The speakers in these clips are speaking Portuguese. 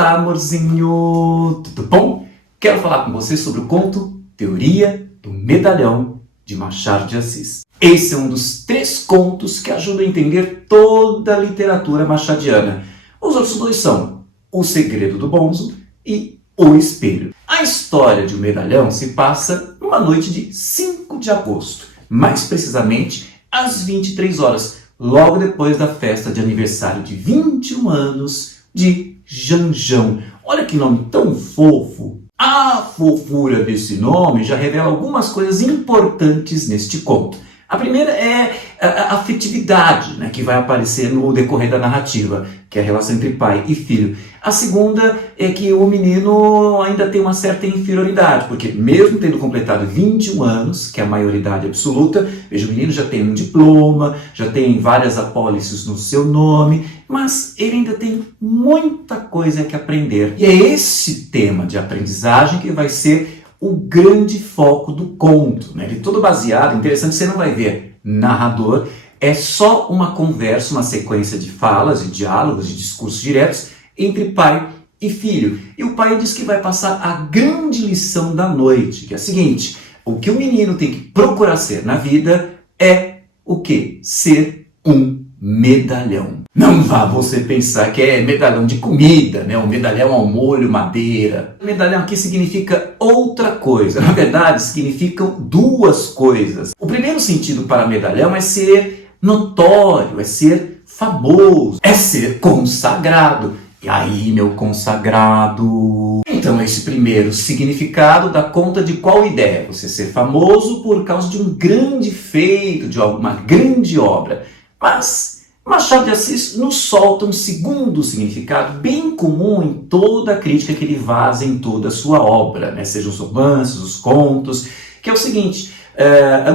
Olá, amorzinho! Tudo bom? Quero falar com você sobre o conto Teoria do Medalhão, de Machado de Assis. Esse é um dos 3 contos que ajudam a entender toda a literatura machadiana. Os outros 2 são O Segredo do Bonzo e O Espelho. A história de O Medalhão se passa numa noite de 5 de agosto, mais precisamente às 23 horas, logo depois da festa de aniversário de 21 anos de Janjão. Olha que nome tão fofo! A fofura desse nome já revela algumas coisas importantes neste conto. A primeira é a afetividade, né, que vai aparecer no decorrer da narrativa, que é a relação entre pai e filho. A segunda é que o menino ainda tem uma certa inferioridade, porque mesmo tendo completado 21 anos, que é a maioridade absoluta, veja, o menino já tem um diploma, já tem várias apólices no seu nome, mas ele ainda tem muita coisa que aprender. E é esse tema de aprendizagem que vai ser o grande foco do conto, né? Ele é todo baseado, interessante, você não vai ver narrador, é só uma conversa, uma sequência de falas, de diálogos, de discursos diretos entre pai e filho. E o pai diz que vai passar a grande lição da noite, que é a seguinte: o que o menino tem que procurar ser na vida é o quê? Ser um medalhão. Não vá você pensar que é medalhão de comida, né? Um medalhão ao molho madeira. Medalhão aqui significa outra coisa. Na verdade, significam 2 coisas. O primeiro sentido para medalhão é ser notório, é ser famoso, é ser consagrado. E aí, meu consagrado? Então, esse primeiro significado dá conta de qual ideia? Você ser famoso por causa de um grande feito, de alguma grande obra. Mas Machado de Assis nos solta um segundo significado bem comum em toda a crítica que ele vaza em toda a sua obra, né? Sejam os romances, os contos, que é o seguinte: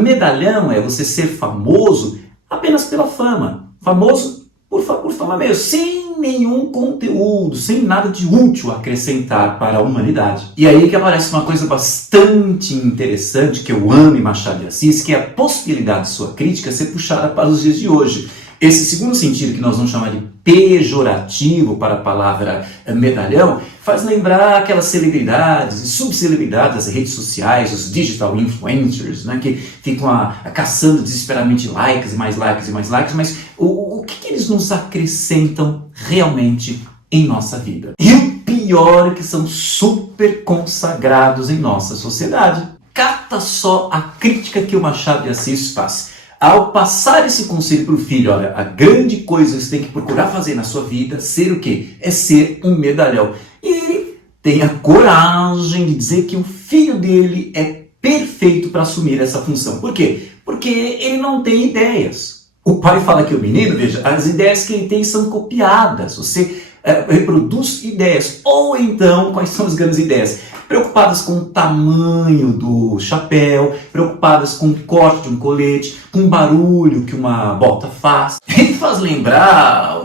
medalhão é você ser famoso apenas pela fama, famoso por fama mesmo, sem nenhum conteúdo, sem nada de útil a acrescentar para a humanidade. E aí que aparece uma coisa bastante interessante que eu amo em Machado de Assis, que é a possibilidade de sua crítica ser puxada para os dias de hoje. Esse segundo sentido, que nós vamos chamar de pejorativo para a palavra medalhão, faz lembrar aquelas celebridades e subcelebridades das redes sociais, os digital influencers, né, que ficam caçando desesperadamente likes e mais likes e mais likes, mas o que eles nos acrescentam realmente em nossa vida? E o pior é que são super consagrados em nossa sociedade. Cata só a crítica que o Machado de Assis faz. Ao passar esse conselho para o filho: olha, a grande coisa que você tem que procurar fazer na sua vida, ser o quê? É ser um medalhão. E ele tem a coragem de dizer que o filho dele é perfeito para assumir essa função. Por quê? Porque ele não tem ideias. O pai fala que o menino, veja, as ideias que ele tem são copiadas. Você reproduz ideias. Ou então, quais são as grandes ideias? Preocupadas com o tamanho do chapéu, preocupadas com o corte de um colete, com o barulho que uma bota faz. Ele faz lembrar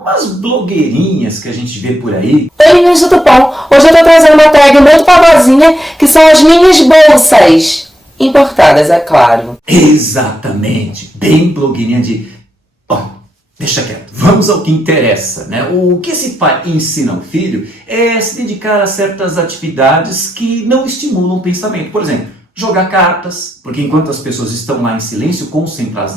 umas blogueirinhas que a gente vê por aí. Oi, meninos, tudo bom? Hoje eu tô trazendo uma tag muito famosinha, que são as minhas bolsas. Importadas, é claro. Exatamente, bem blogueirinha de... Bom, deixa quieto, vamos ao que interessa, né? O que esse pai ensina ao filho é se dedicar a certas atividades que não estimulam o pensamento. Por exemplo, jogar cartas, porque enquanto as pessoas estão lá em silêncio, concentradas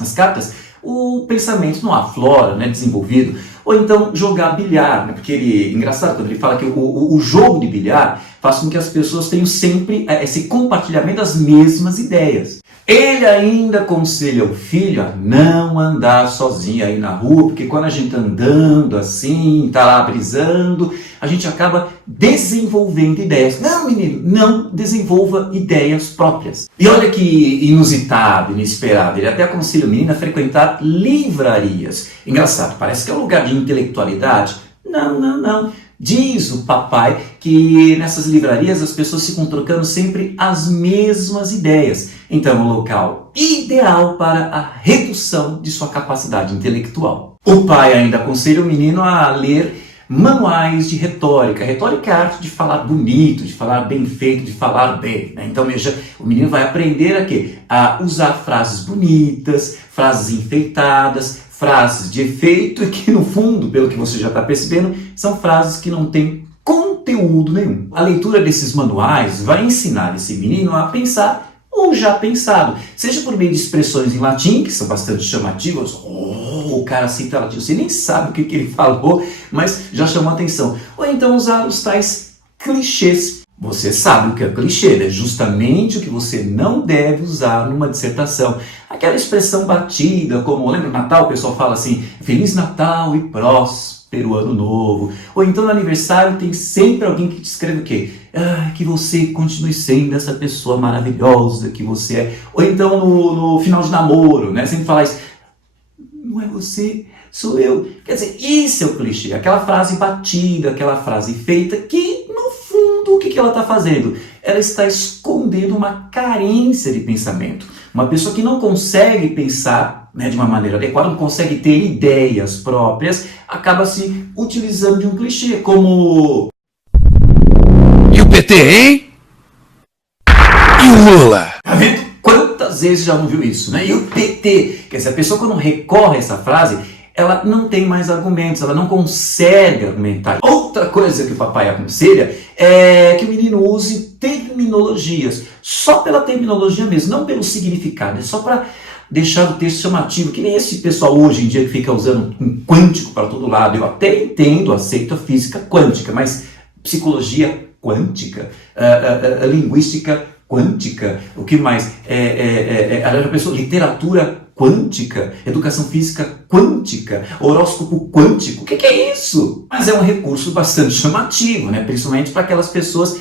nas cartas, o pensamento não aflora, né, desenvolvido. Ou então jogar bilhar, né, porque engraçado quando ele fala que o jogo de bilhar faz com que as pessoas tenham sempre esse compartilhamento das mesmas ideias. Ele ainda aconselha o filho a não andar sozinho aí na rua, porque quando a gente tá andando assim, tá lá brisando, a gente acaba desenvolvendo ideias. Não, menino, não desenvolva ideias próprias. E olha que inusitado, inesperado, ele até aconselha o menino a frequentar livrarias. Engraçado, parece que é um lugar de intelectualidade. Não. Diz o papai que nessas livrarias as pessoas ficam trocando sempre as mesmas ideias. Então é um local ideal para a redução de sua capacidade intelectual. O pai ainda aconselha o menino a ler manuais de retórica. Retórica é a arte de falar bonito, de falar bem feito, de falar bem, né? Então veja, o menino vai aprender a quê? A usar frases bonitas, frases enfeitadas, frases de efeito e que, no fundo, pelo que você já está percebendo, são frases que não têm conteúdo nenhum. A leitura desses manuais vai ensinar esse menino a pensar o já pensado, seja por meio de expressões em latim, que são bastante chamativas. O cara cita latim, você nem sabe o que ele falou, mas já chamou a atenção. Ou então usar os tais clichês. Você sabe o que é clichê, né? Justamente o que você não deve usar numa dissertação. Aquela expressão batida, como, lembra, Natal, o pessoal fala assim, Feliz Natal e próspero Ano Novo. Ou então no aniversário tem sempre alguém que te escreve o quê? Que você continue sendo essa pessoa maravilhosa que você é. Ou então no final de namoro, né? Sempre falar isso, não é você, sou eu. Quer dizer, isso é o clichê, aquela frase batida, aquela frase feita que, no fundo, o que ela está fazendo? Ela está escondendo uma carência de pensamento. Uma pessoa que não consegue pensar, né, de uma maneira adequada, não consegue ter ideias próprias, acaba se utilizando de um clichê, como... E o PT, hein? E o Lula? Tá vendo? Quantas vezes já não viu isso, né? E o PT? Quer dizer, a pessoa quando recorre a essa frase, ela não tem mais argumentos, ela não consegue argumentar. Outra coisa que o papai aconselha é que o menino use terminologias, só pela terminologia mesmo, não pelo significado, é só para deixar o texto chamativo, que nem esse pessoal hoje em dia que fica usando um quântico para todo lado. Eu até entendo, aceito a física quântica, mas psicologia quântica, linguística quântica, o que mais? Literatura quântica, educação física quântica, horóscopo quântico, o que é isso? Mas é um recurso bastante chamativo, né? Principalmente para aquelas pessoas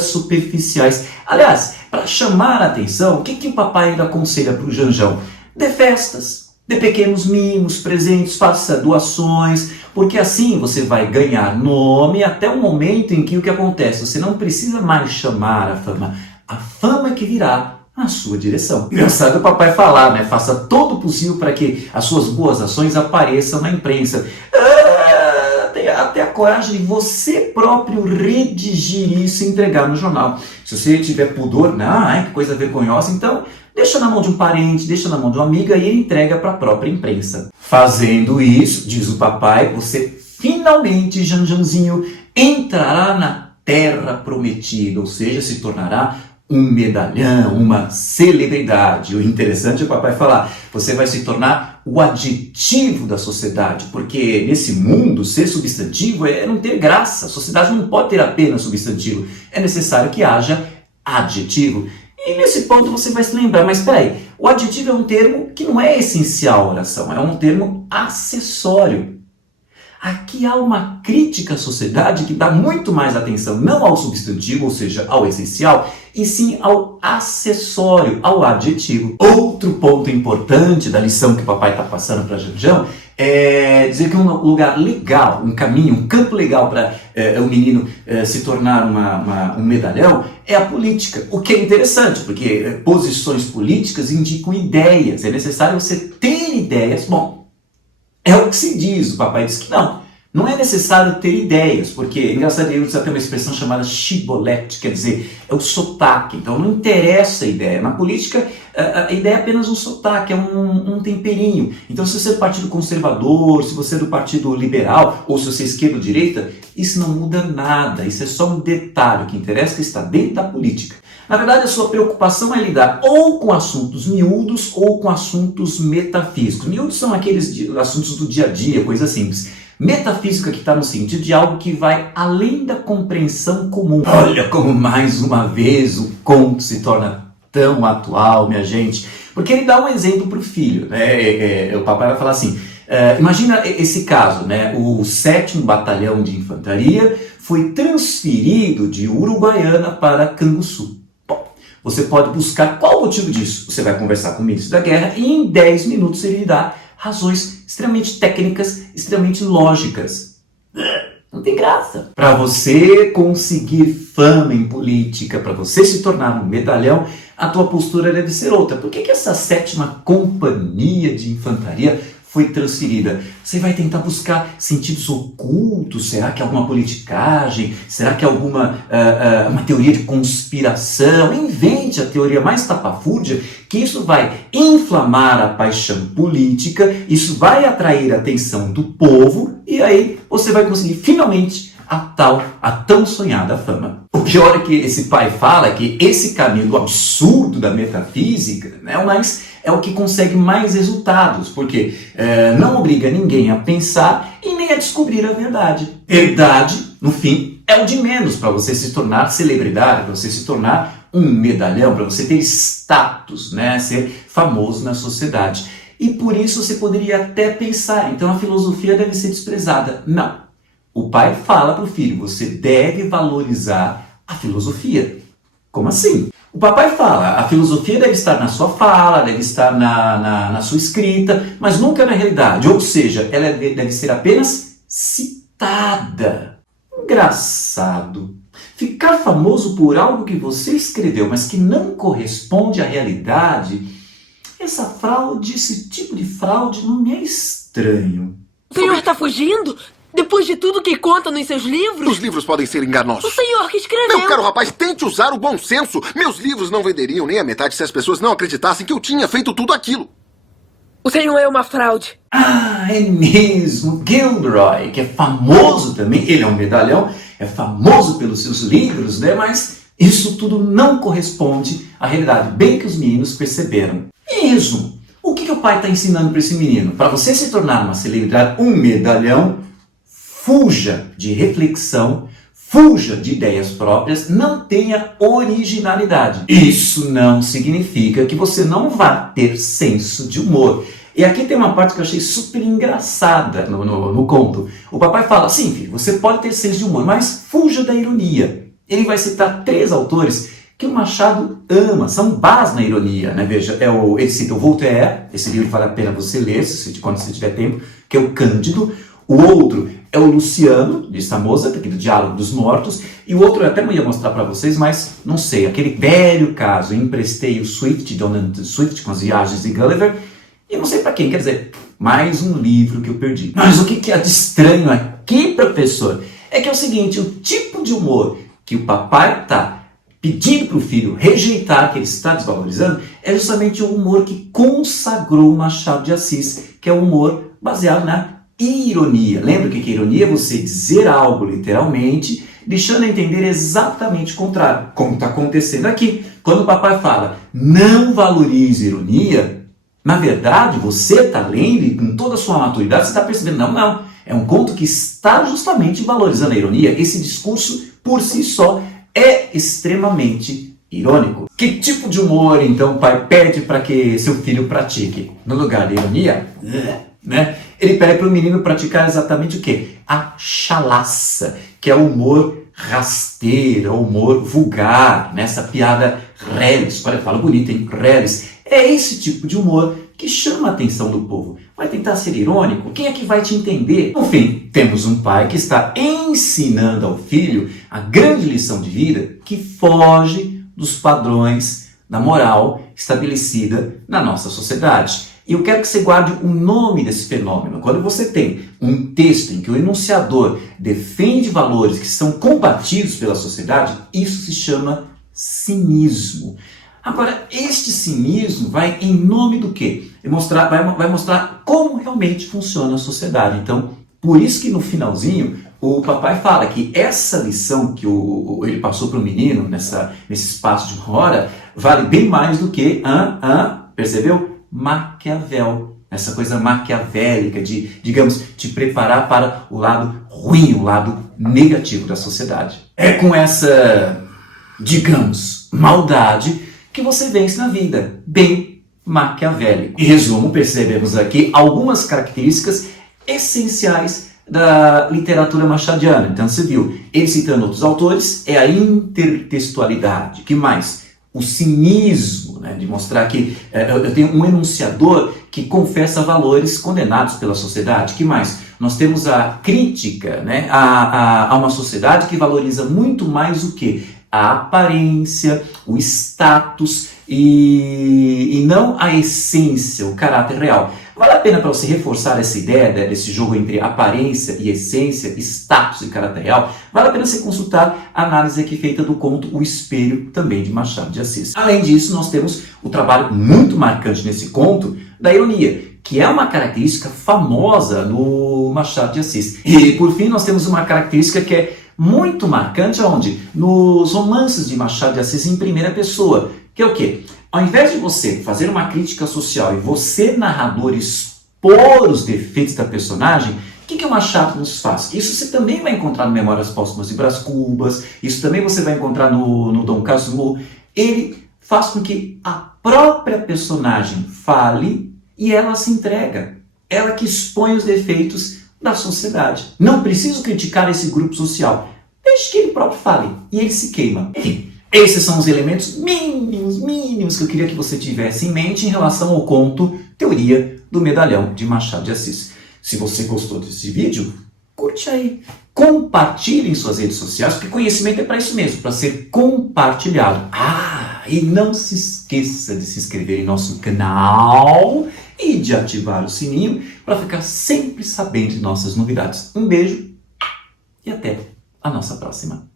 superficiais. Aliás, para chamar a atenção, o que o papai ainda aconselha para o Janjão? Dê festas, dê pequenos mimos, presentes, faça doações, porque assim você vai ganhar nome até o momento em que o que acontece? Você não precisa mais chamar a fama que virá na sua direção. Engraçado o papai falar, né? Faça todo o possível para que as suas boas ações apareçam na imprensa. Tenha até a coragem de você próprio redigir isso e entregar no jornal. Se você tiver pudor, que coisa vergonhosa, então deixa na mão de um parente, deixa na mão de uma amiga e entrega para a própria imprensa. Fazendo isso, diz o papai, você finalmente, Janjanzinho, entrará na terra prometida, ou seja, se tornará um medalhão, uma celebridade. O interessante é o papai falar, você vai se tornar o adjetivo da sociedade, porque nesse mundo ser substantivo é não ter graça. A sociedade não pode ter apenas substantivo, é necessário que haja adjetivo. E nesse ponto você vai se lembrar, mas peraí, o adjetivo é um termo que não é essencial à oração, é um termo acessório. Aqui há uma crítica à sociedade que dá muito mais atenção não ao substantivo, ou seja, ao essencial, e sim ao acessório, ao adjetivo. Outro ponto importante da lição que o papai está passando para Janjão é dizer que um lugar legal, um caminho, um campo legal para o menino se tornar um medalhão é a política. O que é interessante, porque posições políticas indicam ideias, é necessário você ter ideias. Bom, é o que se diz, o papai diz que não é necessário ter ideias, porque, engraçado, ele usa até uma expressão chamada chibolete, quer dizer, é o sotaque, então não interessa a ideia. Na política, a ideia é apenas um sotaque, é um temperinho. Então, se você é do Partido Conservador, se você é do Partido Liberal, ou se você é esquerda ou direita, isso não muda nada, isso é só um detalhe, o que interessa é que está dentro da política. Na verdade, a sua preocupação é lidar ou com assuntos miúdos ou com assuntos metafísicos. Miúdos são aqueles assuntos do dia a dia, coisa simples. Metafísica que está no sentido de algo que vai além da compreensão comum. Olha como mais uma vez o conto se torna tão atual, minha gente. Porque ele dá um exemplo para o filho, né? O papai vai falar assim, imagina esse caso, né? O 7º Batalhão de Infantaria foi transferido de Uruguaiana para Canguçu. Você pode buscar qual o motivo disso. Você vai conversar com o ministro da Guerra e em 10 minutos ele lhe dá razões extremamente técnicas, extremamente lógicas. Não tem graça. Para você conseguir fama em política, para você se tornar um medalhão, a tua postura deve ser outra. Por que essa 7ª Companhia de Infantaria foi transferida? Você vai tentar buscar sentidos ocultos? Será que é alguma politicagem? Será que é alguma uma teoria de conspiração? Invente a teoria mais tapafúrdia, que isso vai inflamar a paixão política, isso vai atrair a atenção do povo, e aí você vai conseguir finalmente a tão sonhada fama. O pior é que esse pai fala que esse caminho do absurdo da metafísica, né, é o que consegue mais resultados, porque não obriga ninguém a pensar e nem a descobrir a verdade. Verdade, no fim, é o de menos para você se tornar celebridade, para você se tornar um medalhão, para você ter status, né, ser famoso na sociedade. E por isso você poderia até pensar, então a filosofia deve ser desprezada. Não. O pai fala para o filho, você deve valorizar a filosofia. Como assim? O papai fala, a filosofia deve estar na sua fala, deve estar na sua escrita, mas nunca na realidade. Ou seja, ela deve ser apenas citada. Engraçado. Ficar famoso por algo que você escreveu, mas que não corresponde à realidade, esse tipo de fraude não me é estranho. O senhor está fugindo? Depois de tudo que conta nos seus livros? Os livros podem ser enganosos. O senhor que escreveu... Meu caro rapaz, tente usar o bom senso. Meus livros não venderiam nem a metade se as pessoas não acreditassem que eu tinha feito tudo aquilo. O senhor é uma fraude. Ah, é mesmo. Gilderoy, que é famoso também, ele é um medalhão, é famoso pelos seus livros, né? Mas isso tudo não corresponde à realidade. Bem que os meninos perceberam. Em resumo, o que o pai está ensinando para esse menino? Para você se tornar uma celebridade, um medalhão, fuja de reflexão, fuja de ideias próprias, não tenha originalidade. Isso não significa que você não vá ter senso de humor. E aqui tem uma parte que eu achei super engraçada no conto. O papai fala, sim filho, você pode ter senso de humor, mas fuja da ironia. Ele vai citar 3 autores que o Machado ama, são base na ironia, né? Veja, ele cita o Voltaire, esse livro vale a pena você ler, quando você tiver tempo, que é o Cândido. O outro é o Luciano, de Samoza, aqui do Diálogo dos Mortos, e o outro eu até não ia mostrar para vocês, mas não sei, aquele velho caso, eu emprestei o Swift, Donald Swift, com as viagens de Gulliver, e não sei para quem, quer dizer, mais um livro que eu perdi. Mas o que é de estranho aqui, professor, é que é o seguinte, o tipo de humor que o papai está pedindo para o filho rejeitar, que ele está desvalorizando, é justamente o humor que consagrou Machado de Assis, que é o humor baseado na ironia. Lembra que ironia é você dizer algo literalmente, deixando a entender exatamente o contrário, como está acontecendo aqui. Quando o papai fala, não valorize ironia, na verdade, você está lendo e com toda a sua maturidade, você está percebendo, não, é um conto que está justamente valorizando a ironia. Esse discurso, por si só, é extremamente irônico. Que tipo de humor, então, o pai pede para que seu filho pratique? No lugar de ironia, né? Ele pede para o menino praticar exatamente o quê? A chalaça, que é o humor rasteiro, o humor vulgar, nessa piada reles. Olha, fala bonito, hein? Reles. É esse tipo de humor que chama a atenção do povo. Vai tentar ser irônico? Quem é que vai te entender? No fim, temos um pai que está ensinando ao filho a grande lição de vida que foge dos padrões da moral estabelecida na nossa sociedade. E eu quero que você guarde o nome desse fenômeno. Quando você tem um texto em que o enunciador defende valores que são combatidos pela sociedade, isso se chama cinismo. Agora, este cinismo vai em nome do quê? Vai mostrar como realmente funciona a sociedade. Então, por isso que no finalzinho, o papai fala que essa lição que ele passou para o menino, nesse espaço de 1 hora, vale bem mais do que, percebeu? Maquiavel, essa coisa maquiavélica de, digamos, te preparar para o lado ruim, o lado negativo da sociedade. É com essa, digamos, maldade que você vence na vida, bem maquiavélico. Em resumo, percebemos aqui algumas características essenciais da literatura machadiana. Então você viu, ele citando outros autores, é a intertextualidade. Que mais? O cinismo, né, de mostrar que eu tenho um enunciador que confessa valores condenados pela sociedade. Que mais? Nós temos a crítica, né, a uma sociedade que valoriza muito mais o quê? A aparência, o status, e não a essência, o caráter real. Vale a pena para você reforçar essa ideia desse jogo entre aparência e essência, status e caráter real, vale a pena você consultar a análise aqui feita do conto O Espelho, também de Machado de Assis. Além disso, nós temos o trabalho muito marcante nesse conto da ironia, que é uma característica famosa no Machado de Assis. E, por fim, nós temos uma característica que é muito marcante onde? Nos romances de Machado de Assis em primeira pessoa, que é o quê? Ao invés de você fazer uma crítica social e você, narrador, expor os defeitos da personagem, o que o Machado nos faz? Isso você também vai encontrar no Memórias Póstumas de Brás Cubas, isso também você vai encontrar no Dom Casmurro. Ele faz com que a própria personagem fale e ela se entrega. Ela que expõe os defeitos da sociedade. Não preciso criticar esse grupo social. Deixe que ele próprio fale e ele se queima. Enfim. Esses são os elementos mínimos que eu queria que você tivesse em mente em relação ao conto Teoria do Medalhão de Machado de Assis. Se você gostou desse vídeo, curte aí. Compartilhe em suas redes sociais, porque conhecimento é para isso mesmo, para ser compartilhado. E não se esqueça de se inscrever em nosso canal e de ativar o sininho para ficar sempre sabendo de nossas novidades. Um beijo e até a nossa próxima.